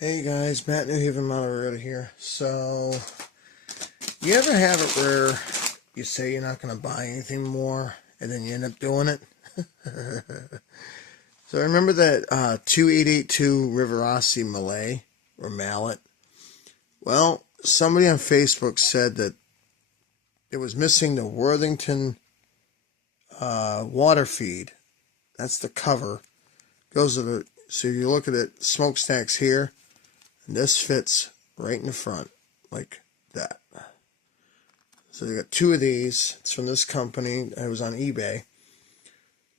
Hey guys, Matt New Haven Model Railroad here. So, you ever have it where you say you're not going to buy anything more and then you end up doing it? So, remember that 2882 Riverossi Malay or Mallet? Well, somebody on Facebook said that it was missing the Worthington water feed. That's the cover. Goes to the, so you look at it, smokestacks here. And this fits right in the front, like that. So they got two of these. It's from this company. It was on eBay.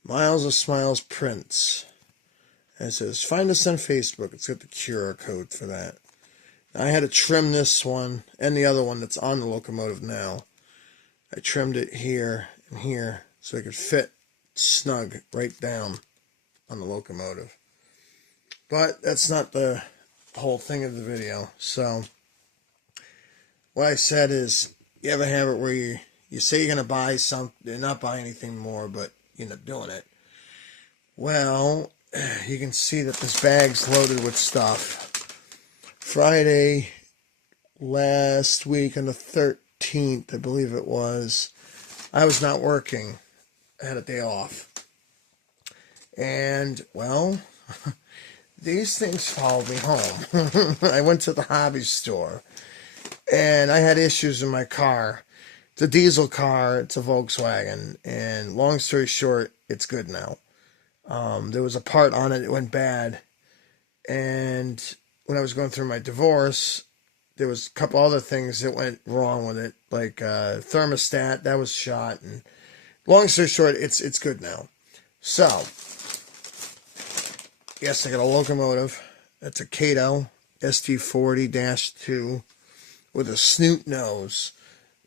Miles of Smiles Prints. And it says, find us on Facebook. It's got the QR code for that. I had to trim this one and the other one that's on the locomotive now. I trimmed it here and here so it could fit snug right down on the locomotive. But that's not the whole thing of the video. So what I said is, you ever have it where you say you're going to buy something, you're not buying anything more, but you end up doing it? Well, you can see that this bag's loaded with stuff. Friday last week on the 13th, I believe it was, I was not working. I had a day off. And, well, these things followed me home. I went to the hobby store, and I had issues in my car. It's a diesel car. It's a Volkswagen, and long story short, it's good now. There was a part on it that went bad, and when I was going through my divorce, there was a couple other things that went wrong with it, like thermostat, that was shot, and long story short, it's good now. So, yes, I got a locomotive. That's a Kato SD40-2 with a snoot nose.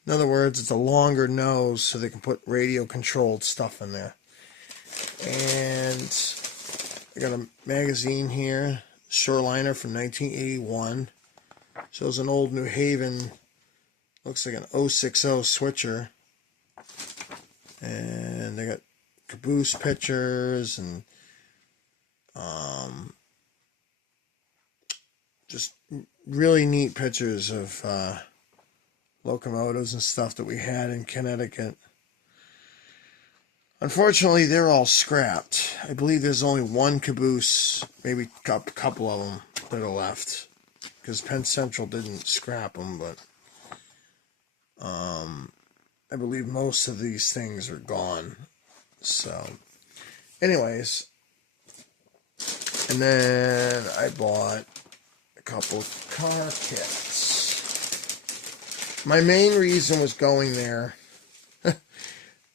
In other words, it's a longer nose so they can put radio-controlled stuff in there. And I got a magazine here, Shoreliner from 1981. Shows an old New Haven, looks like an 060 switcher. And they got caboose pictures and just really neat pictures of locomotives and stuff that we had in Connecticut. Unfortunately, they're all scrapped. I believe there's only one caboose, maybe a couple of them that are left, because Penn Central didn't scrap them, but I believe most of these things are gone. So, anyways, and then I bought a couple car kits. My main reason was going there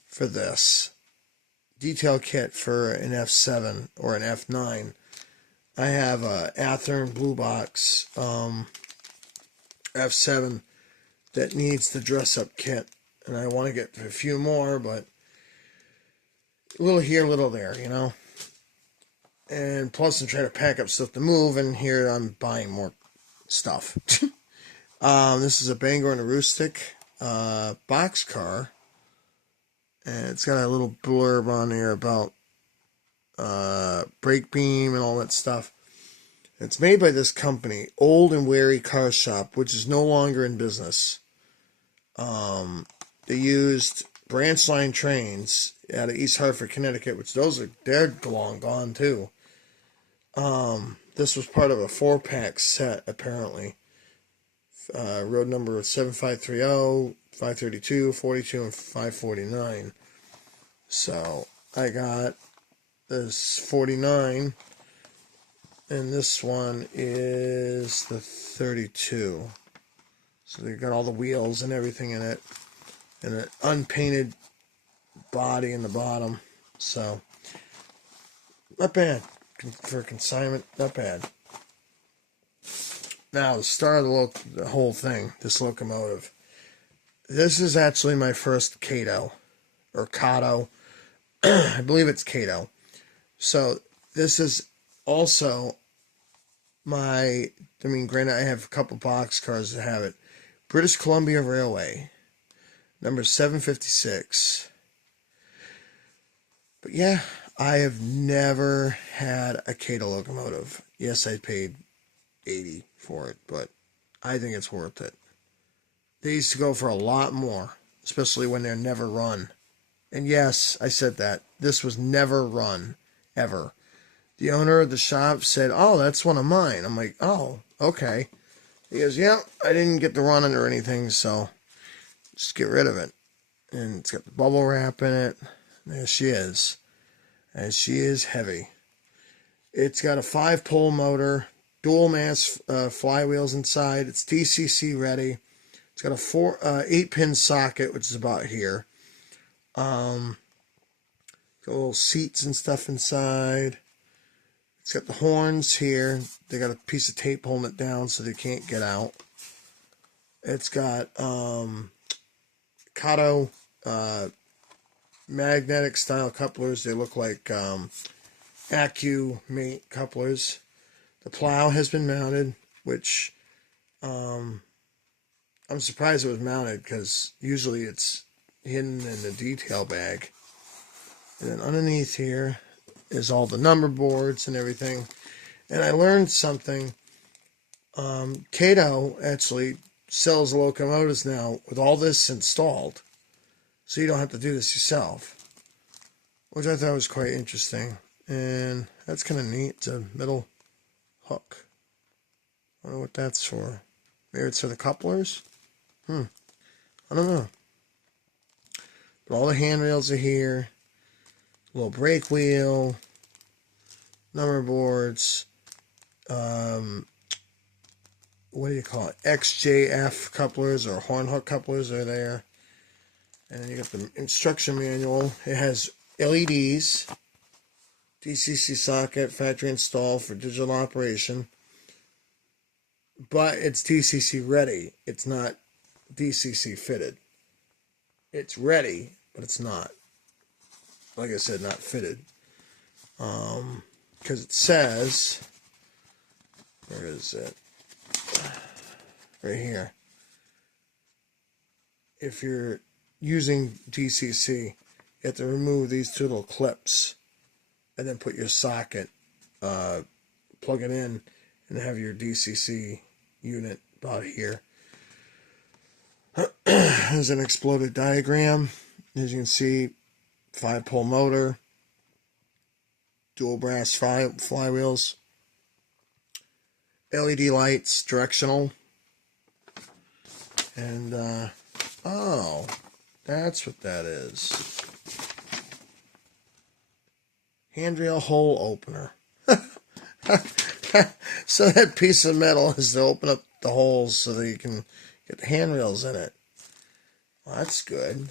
for this detail kit for an F7 or an F9. I have a Athearn Blue Box F7 that needs the dress-up kit, and I want to get a few more, but a little here, a little there, you know. And plus, I'm trying to pack up stuff to move, and here I'm buying more stuff. This is a Bangor and a Rustic boxcar, and it's got a little blurb on here about brake beam and all that stuff. It's made by this company, Old and Wary Car Shop, which is no longer in business. They used branch line trains out of East Hartford, Connecticut, which they're long gone too. This was part of a 4-pack set, apparently. Road number 7530, 532, 42, and 549. So I got this 49, and this one is the 32. So they got all the wheels and everything in it, and an unpainted body in the bottom. So not bad for consignment. Not bad. Now, the start of the whole thing, this locomotive. This is actually my first Kato, or Kato. I believe it's Kato. So, this is also granted, I have a couple boxcars that have it. British Columbia Railway, number 756. But yeah, I have never had a Kato locomotive. Yes, I paid $80 for it, but I think it's worth it. They used to go for a lot more, especially when they're never run. And yes, I said that. This was never run, ever. The owner of the shop said, "Oh, that's one of mine." I'm like, "Oh, okay." He goes, "Yeah, I didn't get to run it or anything, so just get rid of it." And it's got the bubble wrap in it. There she is. And she is heavy. It's got a 5-pole motor, dual mass flywheels inside. It's DCC ready. It's got a 8-pin socket, which is about here. Got little seats and stuff inside. It's got the horns here. They got a piece of tape holding it down so they can't get out. It's got Kato magnetic style couplers. They look like AccuMate couplers. The plow has been mounted, which I'm surprised it was mounted because usually it's hidden in the detail bag. And then underneath here is all the number boards and everything. And I learned something. Kato actually sells locomotives now with all this installed, so you don't have to do this yourself, which I thought was quite interesting. And that's kind of neat. It's a metal hook. I don't know what that's for. Maybe it's for the couplers? I don't know. But all the handrails are here. Little brake wheel. Number boards. What do you call it? XJF couplers or horn hook couplers are there. And then you got the instruction manual. It has LEDs. DCC socket, factory install for digital operation. But it's DCC ready. It's not DCC fitted. It's ready, but it's not. Like I said, not fitted. Because it says, where is it? Right here. If you're using DCC, you have to remove these two little clips and then put your socket, plug it in, and have your DCC unit about here. There's an exploded diagram. As you can see, 5-pole motor, dual brass flywheels, LED lights, directional, and oh, that's what that is. Handrail hole opener. So that piece of metal is to open up the holes so that you can get the handrails in it. Well, that's good.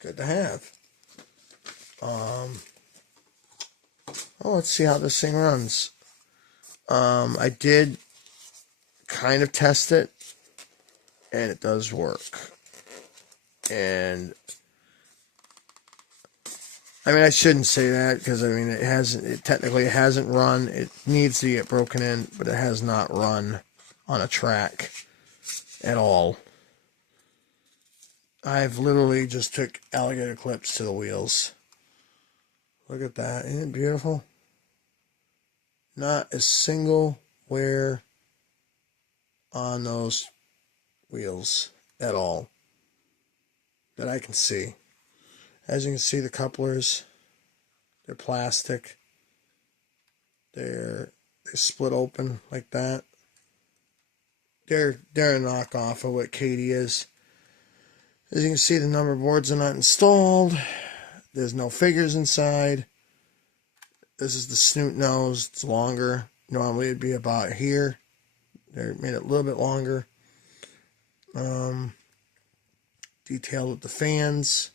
Good to have. Oh, let's see how this thing runs. I did kind of test it, and it does work. And I mean, I shouldn't say that because I mean it technically hasn't run. It needs to get broken in, but it has not run on a track at all. I've literally just took alligator clips to the wheels. Look at that. Isn't it beautiful? Not a single wear on those wheels at all that I can see. As you can see, the couplers, they're plastic. They're split open like that. They're a knockoff of what Katie is. As you can see, the number boards are not installed. There's no figures inside. This is the snoot nose. It's longer. Normally it'd be about here. They made it a little bit longer. Detailed with the fans.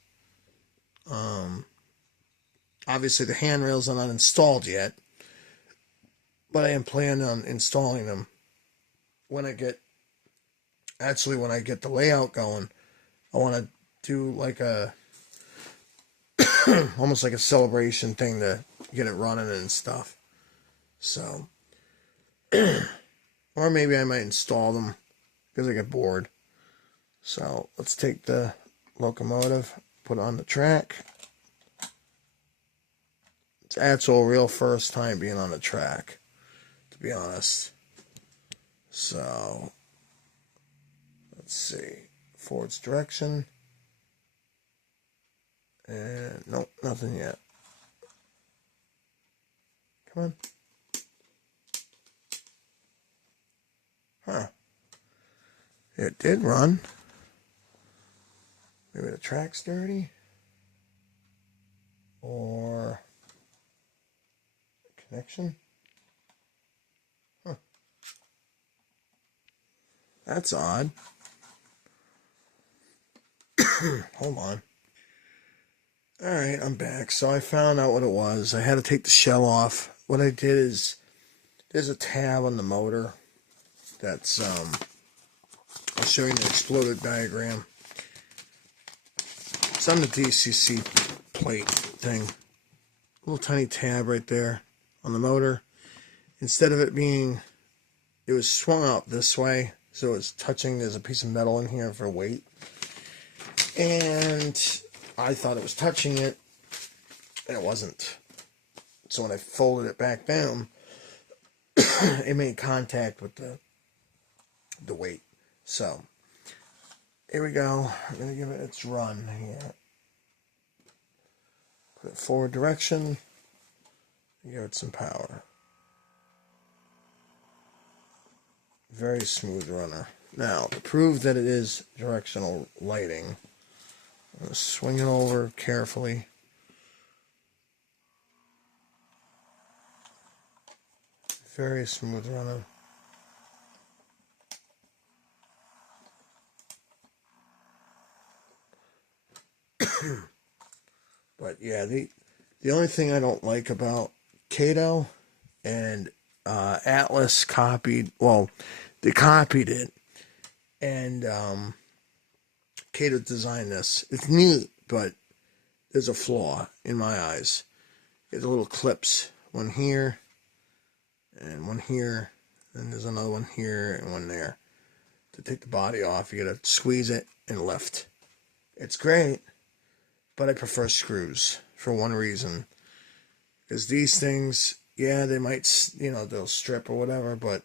Obviously the handrails are not installed yet, but I am planning on installing them when I get the layout going. I want to do like a almost like a celebration thing to get it running and stuff. So, or maybe I might install them because I get bored. So let's take the locomotive, put it on the track. It's actual real first time being on the track, to be honest. So, let's see. Forward's direction. And nope, nothing yet. Come on. Huh. It did run. Maybe the track's dirty. Or connection. Huh. That's odd. Hold on. Alright, I'm back. So I found out what it was. I had to take the shell off. What I did is, there's a tab on the motor that's, I'll show you the exploded diagram. It's on the DCC plate thing. Little tiny tab right there on the motor. Instead of it being, it was swung out this way, so it's touching, there's a piece of metal in here for weight. And I thought it was touching it, and it wasn't. So when I folded it back down, it made contact with the weight. So, here we go. I'm going to give it its run here. Put it forward direction. Give it some power. Very smooth runner. Now, to prove that it is directional lighting, I'm going to swing it over carefully. Very smooth runner. But yeah, the only thing I don't like about Kato and Atlas copied, well, they copied it, and Kato designed this. It's neat, but there's a flaw in my eyes. There's little clips, one here, and one here, and there's another one here, and one there. To take the body off, you gotta squeeze it and lift. It's great, but I prefer screws for one reason. Because these things, yeah, they might, they'll strip or whatever, but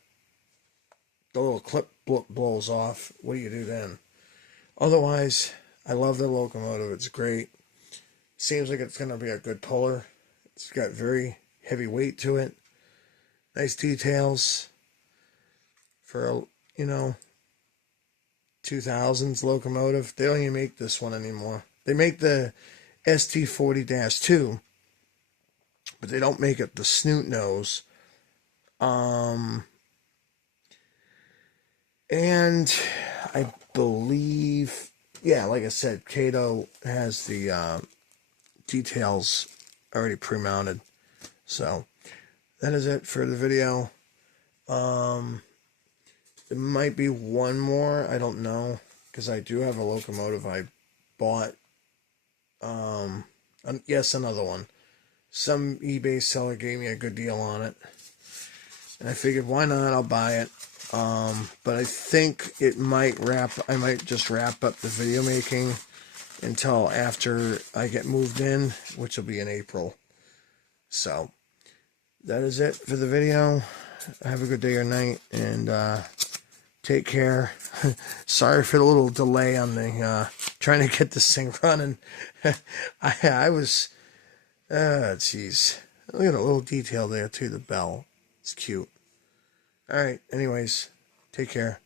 the little clip blows off. What do you do then? Otherwise, I love the locomotive. It's great. Seems like it's going to be a good puller. It's got very heavy weight to it. Nice details for, 2000s locomotive. They don't even make this one anymore. They make the SD40-2, but they don't make it the snoot nose. And I believe, yeah, like I said, Kato has the details already pre-mounted. So that is it for the video. There might be one more, I don't know, because I do have a locomotive I bought. Yes, another one. Some eBay seller gave me a good deal on it, and I figured, why not? I'll buy it. But I think I might just wrap up the video making until after I get moved in, which will be in April. So that is it for the video. Have a good day or night, and take care. Sorry for the little delay on the trying to get this thing running. I was, jeez. Look at a little detail there too, the bell. It's cute. Alright, anyways, take care.